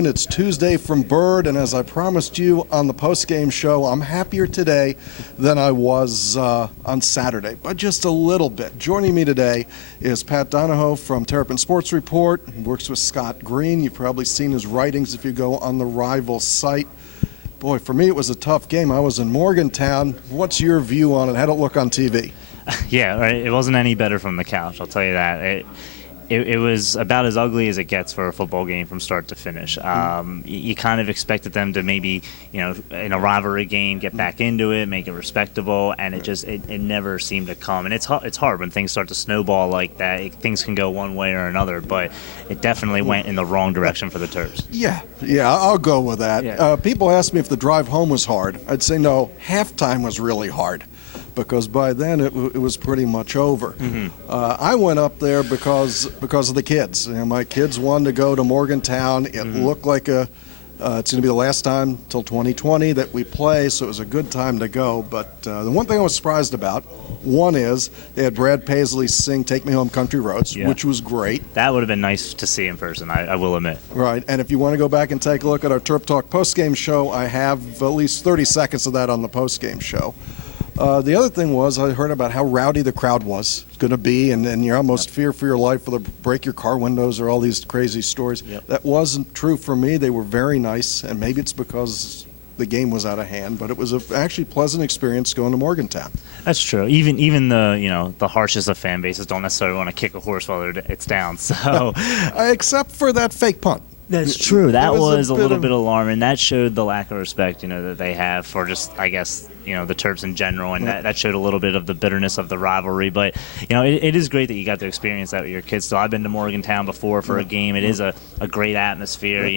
afternoon. It's Tuesday from Byrd, and as I promised you on the post-game show, I'm happier today than I was on Saturday, but just a little bit. Joining me today is Pat Donohue from Terrapin Sports Report. He works with Scott Green. You've probably seen his writings if you go on the rival site. Boy, for me, it was a tough game. I was in Morgantown. What's your view on it? How'd it look on TV? Yeah, right. It wasn't any better from the couch, I'll tell you that. It was about as ugly as it gets for a football game from start to finish. You kind of expected them to maybe, in a rivalry game, get back into it, make it respectable, and it never seemed to come. And it's hard when things start to snowball like that. Things can go one way or another, but it definitely went in the wrong direction for the Terps. Yeah, I'll go with that. Yeah. People ask me if the drive home was hard. I'd say no, halftime was really hard, because by then it was pretty much over. I went up there because of the kids. My kids wanted to go to Morgantown. It looked like it's going to be the last time till 2020 that we play, so it was a good time to go. But the one thing I was surprised about, one is they had Brad Paisley sing "Take Me Home Country Roads," which was great. That would have been nice to see in person, I will admit. Right, and if you want to go back and take a look at our TerpTalk postgame show, I have at least 30 seconds of that on the postgame show. The other thing was I heard about how rowdy the crowd was going to be, and you almost fear for your life for the break your car windows or all these crazy stories. That wasn't true for me. They were very nice, and maybe it's because the game was out of hand, but it was actually pleasant experience going to Morgantown. That's true. Even the harshest of fan bases don't necessarily want to kick a horse while it's down. So, except for that fake punt. That's true. That was a little bit alarming. That showed the lack of respect, that they have for just, I guess, the Terps in general, and that showed a little bit of the bitterness of the rivalry. But, it is great that you got to experience that with your kids. So I've been to Morgantown before for a game. It is a great atmosphere,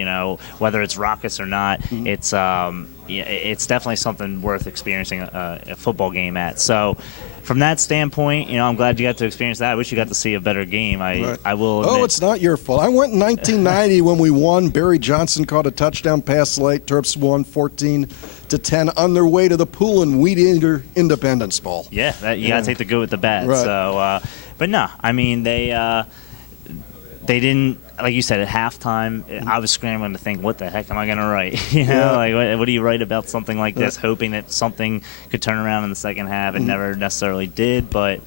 whether it's raucous or not. It's definitely something worth experiencing a football game at. So from that standpoint, I'm glad you got to experience that. I wish you got to see a better game. I will admit. Oh, it's not your fault. I went in 1990 when we won. Barry Johnson caught a touchdown pass late. Terps won 14-10 on their way to the Poulin Weed Eater Independence Bowl. Yeah, you got to take the good with the bad. Right. So, but no, I mean, they didn't, like you said, at halftime, I was scrambling to think, what the heck am I going to write? What do you write about something like this, hoping that something could turn around in the second half? It never necessarily did, but,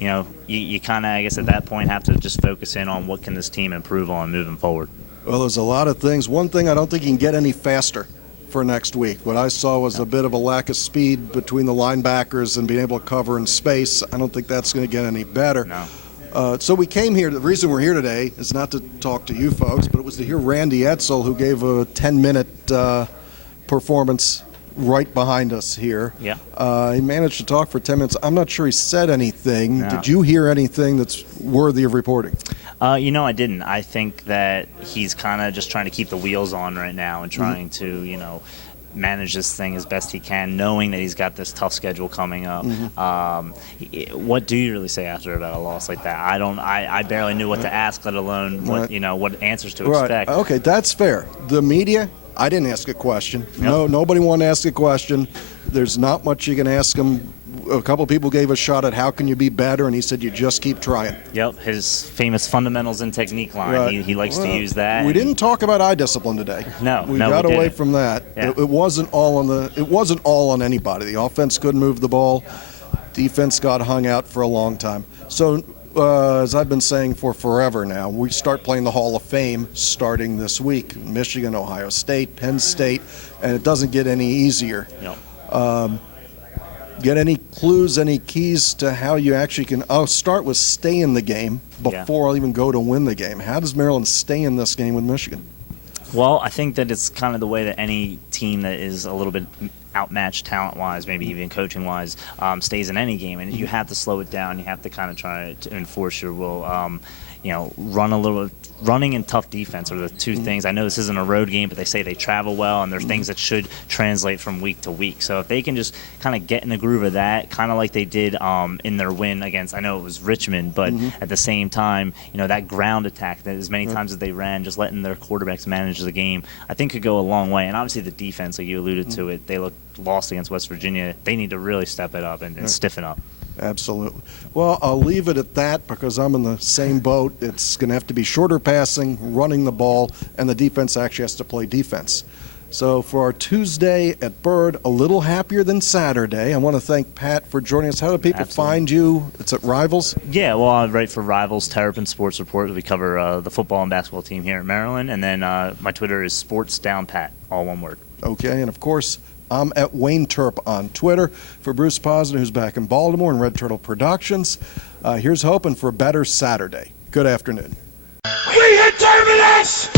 you kind of, I guess at that point, have to just focus in on what can this team improve on moving forward. Well, there's a lot of things. One thing, I don't think you can get any faster for next week. What I saw was a bit of a lack of speed between the linebackers and being able to cover in space. I don't think that's going to get any better. No. So we came here. The reason we're here today is not to talk to you folks, but it was to hear Randy Edsel, who gave a 10-minute performance right behind us here. Yeah. He managed to talk for 10 minutes. I'm not sure he said anything. No. Did you hear anything that's worthy of reporting? I didn't. I think that he's kind of just trying to keep the wheels on right now and trying to, manage this thing as best he can, knowing that he's got this tough schedule coming up. What do you really say after about a loss like that? I barely knew what to ask, let alone what answers to expect. Okay, that's fair. The media, I didn't ask a question. No, nobody wanted to ask a question. There's not much you can ask him. A couple people gave a shot at how can you be better, and he said you just keep trying. Yep, his famous fundamentals and technique line. He likes to use that. We didn't talk about eye discipline today. We got away didn't. from that. Yeah. It wasn't all on anybody. The offense couldn't move the ball. Defense got hung out for a long time. So as I've been saying for forever now, we start playing the Hall of Fame starting this week. Michigan, Ohio State, Penn State, and it doesn't get any easier. Yep. Get any clues, any keys to how you actually can? I'll start with stay in the game before I'll even go to win the game. How does Maryland stay in this game with Michigan? Well, I think that it's kind of the way that any team that is a little bit outmatched talent-wise, maybe even coaching-wise, stays in any game. And you have to slow it down. You have to kind of try to enforce your will. Running and tough defense are the two things. I know this isn't a road game, but they say they travel well, and there are things that should translate from week to week. So if they can just kind of get in the groove of that, kind of like they did in their win against, I know it was Richmond, but at the same time, that ground attack, that as many times as they ran, just letting their quarterbacks manage the game, I think could go a long way. And obviously the defense, like you alluded to it, they looked lost against West Virginia. They need to really step it up and stiffen up. Absolutely. Well, I'll leave it at that because I'm in the same boat. It's going to have to be shorter passing, running the ball, and the defense actually has to play defense. So for our Tuesday at Byrd, a little happier than Saturday. I want to thank Pat for joining us. How do people find you? It's at Rivals? Yeah, well, I write for Rivals, Terrapin Sports Report. We cover the football and basketball team here in Maryland. And then my Twitter is SportsDownPat, all one word. Okay, and of course, I'm at Wayne Terp on Twitter. For Bruce Posner, who's back in Baltimore and Red Turtle Productions, here's hoping for a better Saturday. Good afternoon. We hit Terminus!